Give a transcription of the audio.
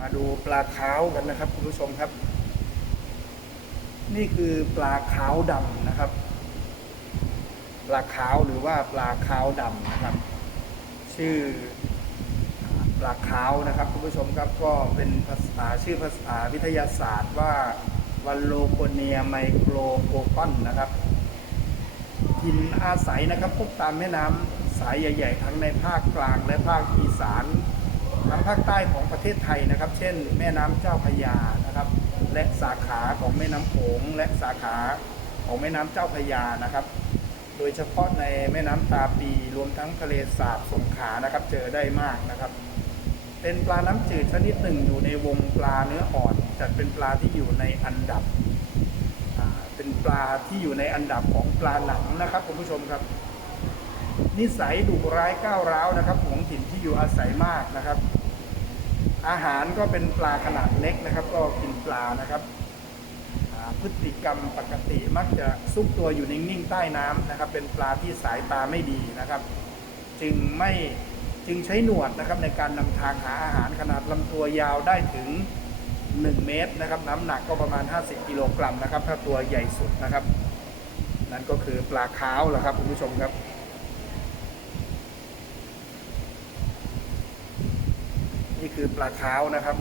มาดูปลาขาวกันนะครับคุณผู้ชมครับ นี่คือปลาขาวดำนะครับ ปลาขาวหรือว่าปลาขาวดำนะครับ ชื่อปลาขาวนะครับคุณผู้ชมครับก็เป็นภาษาชื่อภาษาวิทยาศาสตร์ว่าวันโลโกเนียไมโครโกปอนนะครับถิ่นอาศัยนะครับพบตามแม่น้ำสายใหญ่ ๆ ทั้งในภาคกลางและภาคอีสาน ทั้งภาคใต้ของประเทศไทยนะครับ เช่น แม่น้ำเจ้าพระยานะครับ และสาขาของแม่น้ำโขงและสาขาของแม่น้ำเจ้าพระยานะครับ โดยเฉพาะในแม่น้ำตาปีรวมทั้งทะเลสาบสงขานะครับ เจอได้มากนะครับ เป็นปลาน้ำจืดชนิดหนึ่งอยู่ในวงปลาเนื้ออ่อน จัดเป็นปลาที่อยู่ในอันดับเป็นปลาที่อยู่ในอันดับของปลาหนังนะครับคุณผู้ชมครับ นิสัยดุร้ายก้าวร้าวนะครับของถิ่นที่อยู่อาศัยมากนะครับ อาหารก็เป็นปลาขนาดเล็กนะครับ ก็กินปลานะครับพฤติกรรมปกติมักจะซุกตัวอยู่นิ่งๆใต้น้ำนะครับ เป็นปลาที่สายตาไม่ดีนะครับ จึงไม่จึงใช้หนวดนะครับในการนำทางหาอาหารขนาดลำตัวยาวได้ถึง 1 เมตรนะครับ น้ำหนักก็ประมาณ 50 กิโลกรัมนะครับ ถ้าตัวใหญ่สุดนะครับ นั่นก็คือปลาขาวแหละครับคุณผู้ชมครับ นี่คือปลาเท้านะครับ